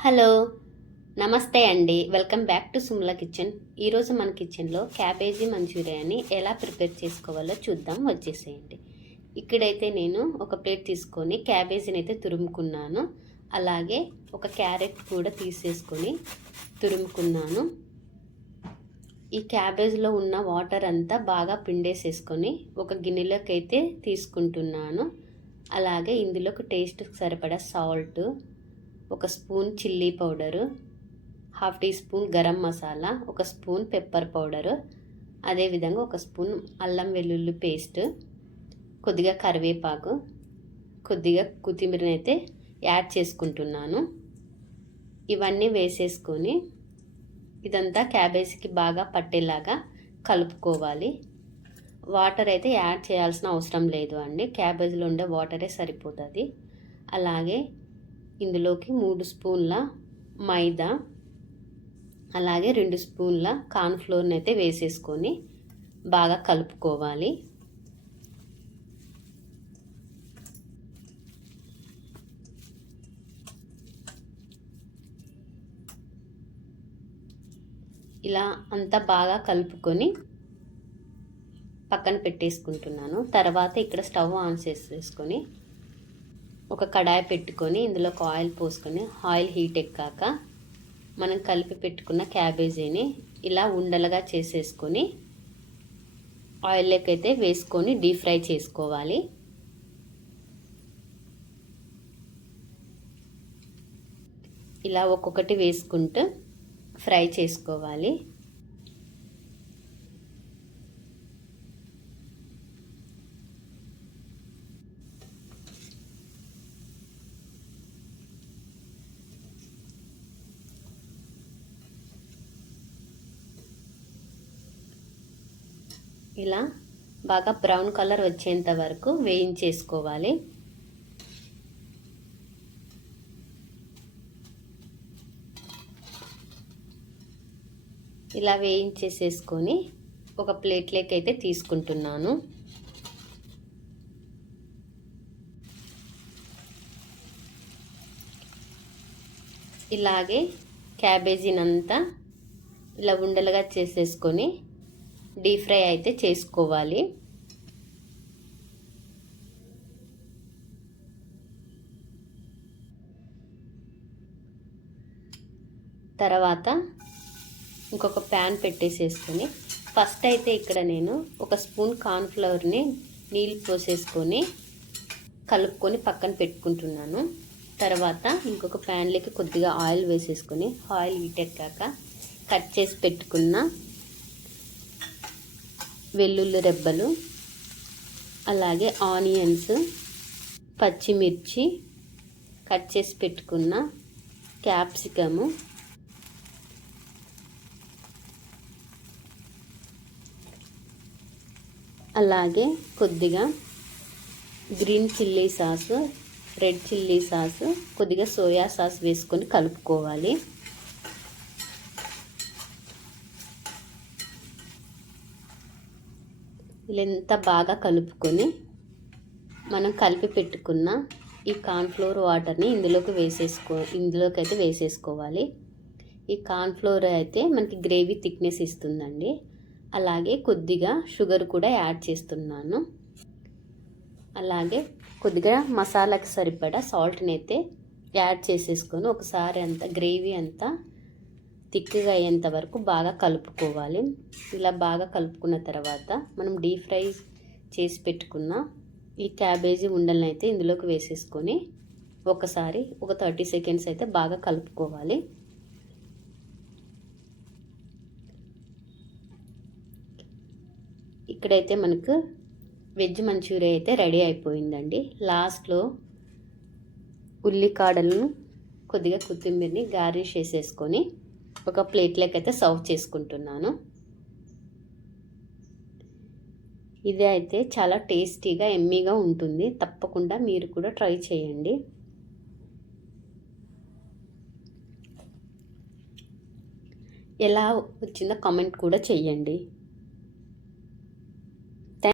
Hello నమస్తే అండి. Welcome back to Sumla kitchen. ఈరోజు మన కిచెన్లో క్యాబేజీ మంచూరియాని ఎలా ప్రిపేర్ చేసుకోవాలో చూద్దాం. వచ్చేసేయండి. ఇక్కడైతే నేను ఒక ప్లేట్ తీసుకొని క్యాబేజీని అయితే తురుముకున్నాను. అలాగే ఒక క్యారెట్ కూడా తీసేసుకొని తురుముకున్నాను. ఈ క్యాబేజ్లో ఉన్న వాటర్ అంతా బాగా పిండేసేసుకొని ఒక గిన్నెలోకి అయితే తీసుకుంటున్నాను. అలాగే ఇందులోకి టేస్ట్ సరిపడా సాల్ట్ ఒక spoon chilli powder half teaspoon garam masala ఒక స్పూన్ పెప్పర్ పౌడరు అదేవిధంగా ఒక స్పూన్ అల్లం వెల్లుల్లి పేస్ట్ కొద్దిగా కరివేపాకు కొద్దిగా కొత్తిమీరని అయితే యాడ్ చేసుకుంటున్నాను. ఇవన్నీ వేసేసుకొని ఇదంతా క్యాబేజీకి బాగా పట్టేలాగా కలుపుకోవాలి. వాటర్ అయితే యాడ్ చేయాల్సిన అవసరం లేదు అండి. క్యాబేజీలో ఉండే వాటరే సరిపోతుంది. అలాగే ఇందులోకి మూడు స్పూన్ల మైదా అలాగే రెండు స్పూన్ల కార్న్ఫ్లోర్ని అయితే వేసేసుకొని బాగా కలుపుకోవాలి. ఇలా అంతా బాగా కలుపుకొని పక్కన పెట్టేసుకుంటున్నాను. తర్వాత ఇక్కడ స్టవ్ ఆన్ చేసేసుకొని ఒక కడాయి పెట్టుకొని ఇందులో ఒక ఆయిల్ పోసుకొని ఆయిల్ హీట్ ఎక్కాక మనం కలిపి పెట్టుకున్న క్యాబేజీని ఇలా ఉండలుగా చేసేసుకొని ఆయిల్లోకి అయితే వేసుకొని డీప్ ఫ్రై చేసుకోవాలి. ఇలా ఒక్కొక్కటి వేసుకుంటూ ఫ్రై చేసుకోవాలి. ఇలా బాగా బ్రౌన్ కలర్ వచ్చేంత వరకు వేయించేసుకోవాలి. ఇలా వేయించేసేసుకొని ఒక ప్లేట్లోకి అయితే తీసుకుంటున్నాను. ఇలాగే క్యాబేజీనంతా ఇలా ఉండలుగా చేసేసుకొని డీప్ ఫ్రై అయితే చేసుకోవాలి. తర్వాత ఇంకొక ప్యాన్ పెట్టేసేసుకొని ఫస్ట్ అయితే ఇక్కడ నేను ఒక స్పూన్ కార్న్ఫ్లవర్ని నీళ్ళు పోసేసుకొని కలుపుకొని పక్కన పెట్టుకుంటున్నాను. తర్వాత ఇంకొక ప్యాన్లోకి కొద్దిగా ఆయిల్ వేసేసుకొని ఆయిల్ వీటెక్కాక కట్ చేసి పెట్టుకున్న వెల్లుల్లి రెబ్బలు అలాగే ఆనియన్స్ పచ్చిమిర్చి కట్ చేసి పెట్టుకున్న క్యాప్సికము అలాగే కొద్దిగా green chilli sauce red chilli sauce కొద్దిగా సోయా సాస్ వేసుకొని కలుపుకోవాలి. ఇలా ఎంత బాగా కలుపుకొని మనం కలిపి పెట్టుకున్న ఈ కార్న్ఫ్లోర్ వాటర్ని ఇందులోకి వేసేసుకో ఇందులోకి అయితే వేసేసుకోవాలి. ఈ కార్న్ఫ్లోర్ అయితే మనకి గ్రేవీ థిక్నెస్ ఇస్తుందండి. అలాగే కొద్దిగా షుగర్ కూడా యాడ్ చేస్తున్నాను. అలాగే కొద్దిగా మసాలాకి సరిపడా సాల్ట్ని అయితే యాడ్ చేసేసుకొని ఒకసారి అంతా గ్రేవీ అంతా థిక్గా అయ్యేంత వరకు బాగా కలుపుకోవాలి. ఇలా బాగా కలుపుకున్న తర్వాత మనం డీప్ ఫ్రై చేసి పెట్టుకున్న ఈ క్యాబేజీ ఉండలను అయితే ఇందులోకి వేసేసుకొని ఒకసారి ఒక థర్టీ సెకండ్స్ అయితే బాగా కలుపుకోవాలి. ఇక్కడైతే మనకు వెజ్ మంచూరియా అయితే రెడీ అయిపోయిందండి. లాస్ట్లో ఉల్లికాడలను కొద్దిగా కొత్తిమీరని గార్నిష్ చేసేసుకొని ఒక ప్లేట్లోకి అయితే సర్వ్ చేసుకుంటున్నాను. ఇది అయితే చాలా టేస్టీగా ఎమ్మీగా ఉంటుంది. తప్పకుండా మీరు కూడా ట్రై చేయండి. ఎలా వచ్చిందో కామెంట్ కూడా చేయండి.